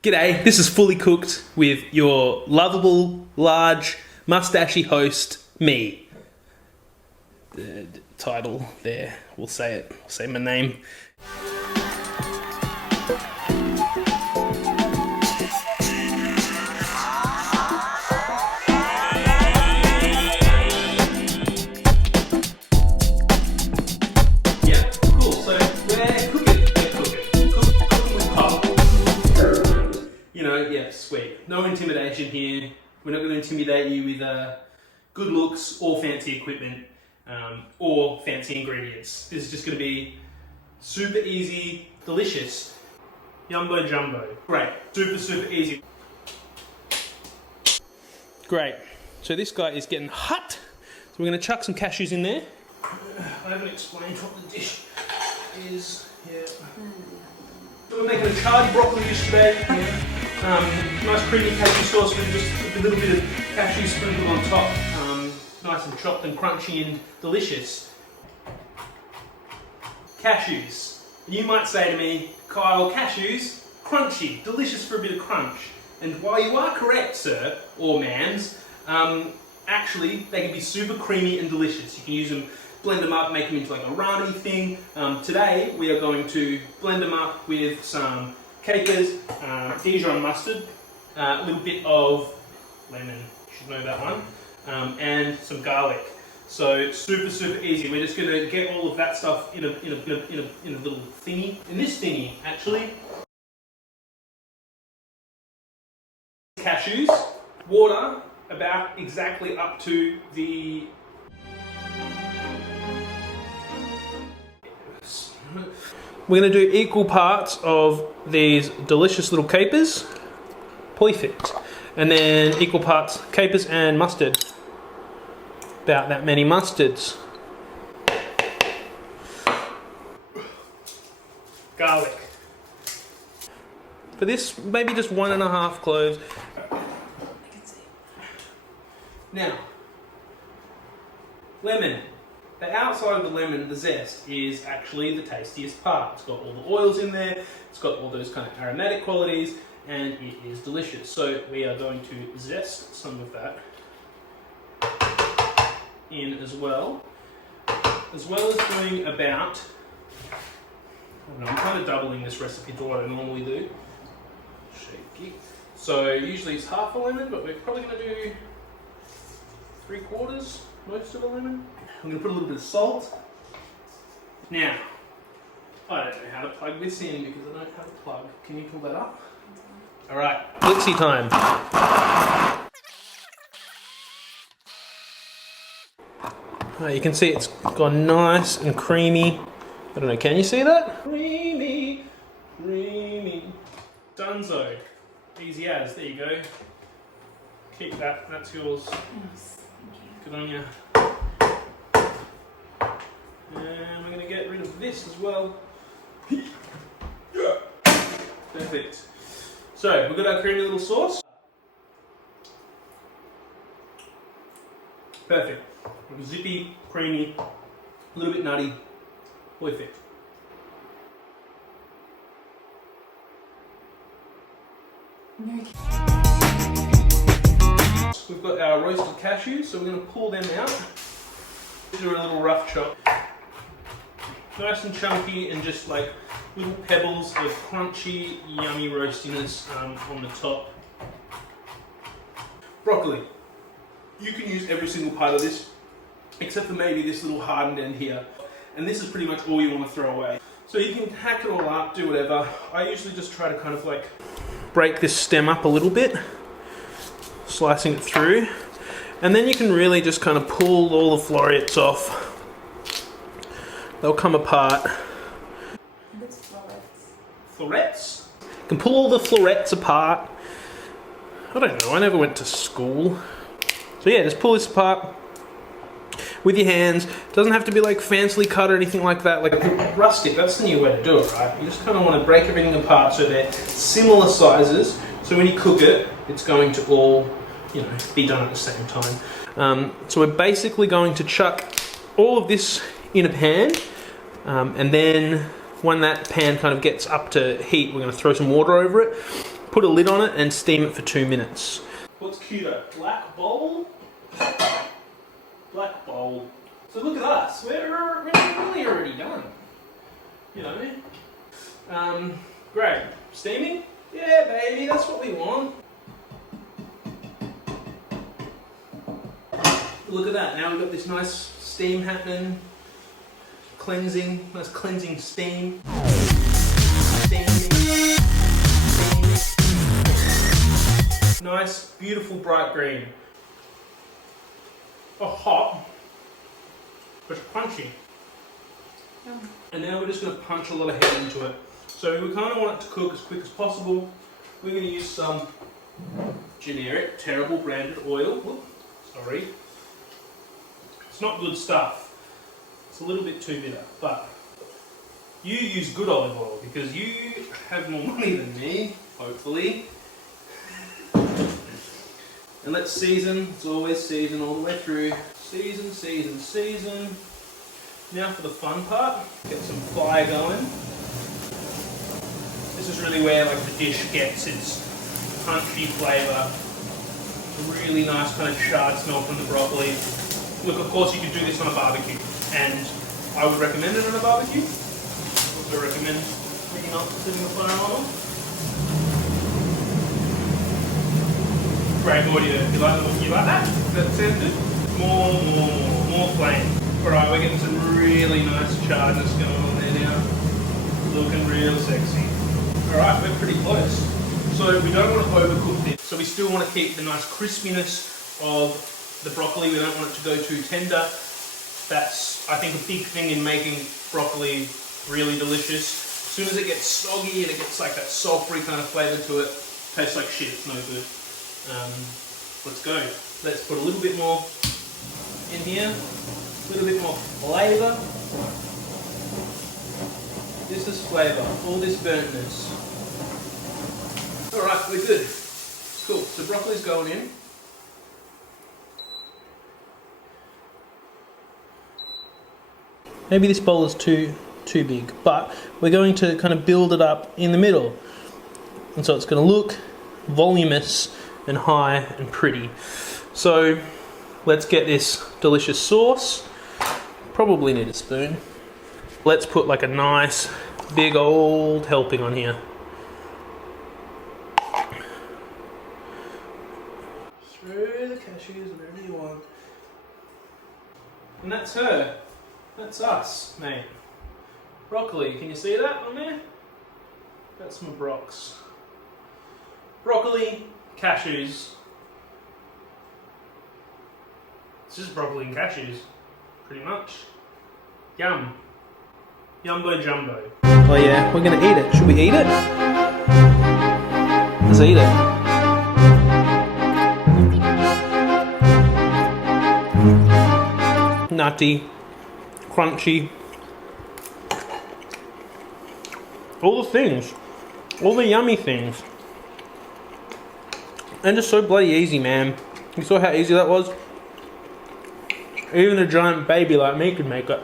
G'day, this is Fully Cooked with your lovable, large, mustachy host, me. The title there, we'll say it, I'll say my name. Yep, cool, so we're cooking with pop. You know, yeah, sweet. No intimidation here. We're not going to intimidate you with good looks or fancy equipment or fancy ingredients. This is just going to be super easy, delicious. Yumbo jumbo. Great. Super easy. Great. So this guy is getting hot. So we're going to chuck some cashews in there. I haven't explained what the dish is yet. So we're making a charred broccoli dish today. Nice creamy cashew sauce with just a little bit of cashew sprinkled on top. Nice and chopped and crunchy and delicious. Cashews. You might say to me, Kyle, cashews, crunchy, delicious for a bit of crunch. And while you are correct, sir, or ma'ams, actually they can be super creamy and delicious. You can use them, blend them up, make them into like a ramen thing. Today we are going to blend them up with some capers, Dijon mustard, a little bit of lemon, you should know that one, and some garlic. So super easy. We're just going to get all of that stuff in a little thingy. In this thingy, actually, cashews, water, about exactly up to the we're going to do equal parts of these delicious little capers, perfect, and then equal parts capers and mustard, about that many mustards. Garlic. For this, maybe just 1.5 cloves. Now, lemon. The outside of the lemon, the zest, is actually the tastiest part. It's got all the oils in there, it's got all those kind of aromatic qualities, and it is delicious. So we are going to zest some of that in as well as doing about, I don't know, I'm kind of doubling this recipe to what I normally do. Shaky. So usually it's half a lemon, but we're probably going to do 3/4, most of a lemon. I'm going to put a little bit of salt. Now, I don't know how to plug this in because I don't have a plug. Can you pull that up? Alright, blitzy time. You can see it's gone nice and creamy. I don't know, can you see that? Creamy. Dunzo. Easy as, there you go. Keep that, that's yours. Yes, thank you. Good on you. And we're going to get rid of this as well. Perfect. So, we've got our creamy little sauce. Perfect. Zippy, creamy, a little bit nutty. Perfect. We've got our roasted cashews, so we're going to pull them out. These are a little rough chop. Nice and chunky and just like little pebbles of crunchy, yummy roastiness on the top. Broccoli. You can use every single part of this, except for maybe this little hardened end here. And this is pretty much all you want to throw away. So you can hack it all up, do whatever. I usually just try to kind of like break this stem up a little bit, slicing it through. And then you can really just kind of pull all the florets off. They'll come apart. What's florets? Florets? You can pull all the florets apart. I don't know, I never went to school. So yeah, just pull this apart with your hands. It doesn't have to be like fancily cut or anything like that. Like rustic, that's the new way to do it, right? You just kind of want to break everything apart so they're similar sizes. So when you cook it, it's going to all, you know, be done at the same time. So we're basically going to chuck all of this in a pan, and then when that pan kind of gets up to heat, we're going to throw some water over it. put a lid on it and steam it for 2 minutes. What's cuter? Black bowl? Black bowl. So look at us, we're really already done. You know? Great. Steaming? Yeah, baby, that's what we want. Look at that, now we've got this nice steam happening. Cleansing, nice cleansing steam. Steaming. Nice, beautiful bright green. Oh, hot, but crunchy. And now we're just going to punch a lot of head into it. So we kind of want it to cook as quick as possible. We're going to use some generic, terrible branded oil. Whoop, sorry. It's not good stuff. It's a little bit too bitter, but you use good olive oil because you have more money than me, hopefully. And let's season. It's always season all the way through. Season, season, season. Now for the fun part, get some fire going. This is really where like the dish gets its crunchy flavour. Really nice kind of charred smell from the broccoli. Look, of course you could do this on a barbecue, and I would recommend it on a barbecue. Also recommend maybe not setting the fire on. Great audio. You like that? Does that sound good? More flame. Alright, we're getting some really nice charredness going on there now. Looking real sexy. Alright, we're pretty close. So we don't want to overcook this. So we still want to keep the nice crispiness of the broccoli. We don't want it to go too tender. That's, I think, a big thing in making broccoli really delicious. As soon as it gets soggy and it gets like that sulfury kind of flavour to it, tastes like shit, it's no good. Let's go. Let's put a little bit more in here. A little bit more flavour. This is flavour. All this burntness. Alright, we're good. Cool. So broccoli's going in. Maybe this bowl is too big, but we're going to kind of build it up in the middle. And so it's going to look voluminous and high and pretty. So let's get this delicious sauce. Probably need a spoon. Let's put like a nice big old helping on here. Throw the cashews wherever you want. And that's her. That's us, mate. Broccoli, can you see that on there? That's my brocs. Broccoli, cashews. It's just broccoli and cashews, pretty much. Yum. Yumbo jumbo. Oh yeah, we're gonna eat it. Should we eat it? Let's eat it. Nutty, crunchy. All the things. All the yummy things. And just so bloody easy, man. You saw how easy that was? Even a giant baby like me could make it.